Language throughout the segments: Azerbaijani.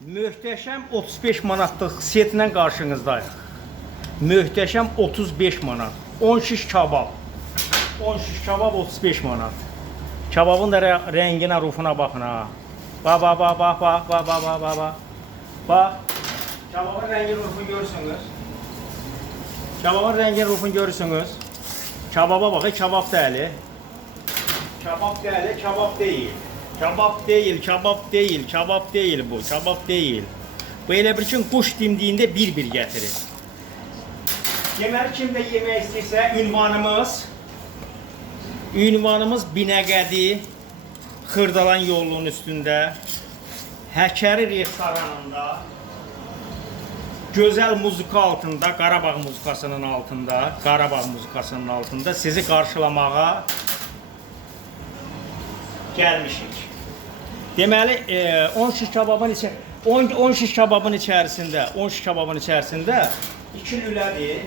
Möhtəşəm 35 manatlıq setlə qarşınızdayıq. Möhtəşəm 35 manat. 10 şiş kabab. 10 şiş kabab 35 manat. Kababın da rənginə, rufuna baxın ha. Bax. Bax. Kababın rəngin rufunu görürsünüz. Kababın rəngin rufunu görürsünüz. Kababa baxın, kabab deyil. Kabab deyil, kabab deyil. Kabab değil, kabab değil, kabab değil bu, kabab değil. Bu elə bir ki, quş dimdiyində bir-bir gətirir. Deməli, kim də yemək istəyirsə, ünvanımız Binəqədi, Xırdalan yolunun üstündə, Həkəri restoranında, gözəl muzika altında, Qarabağ muzikasının altında sizi qarşılamağa gəlmişik. Deməli, 10 şiş kababın içərisində 2 lülədir,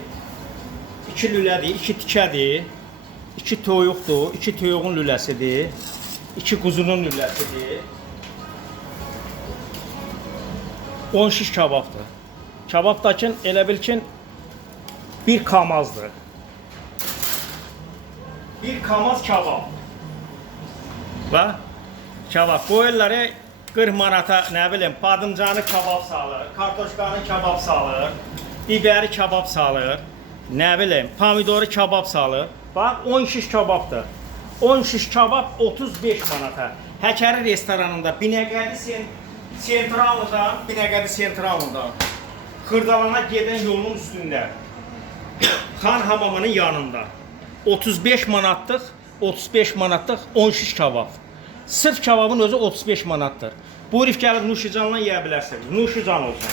2 tikədir, 2 toyuqdur, 2 toyuğun lüləsidir, 2 quzunun lüləsidir. 10 şiş kababdır. Kababdakın elə bil ki, bir kamazdır. Bir kamaz kabab. Bax, kabab. Qoyurları 40 manata, nə bilim, badımcanı kabab salır, kartoşkanı kabab salır, biberi kabab salır, nə bilim, pomidoru kabab salır. Bax, 10 şiş kababdır. 10 şiş kabab 35 manata. Həkəri restoranında, Binəqədi sentralından, Xırdalana gedən yolun üstündə, Xan hamamının yanında 35 manatlıq 10 şiş kabab. Sırf kababın özü 35 manatdır. Buyur gəlib Nuşicanla yeyə bilərsiniz. Nuşican olsun.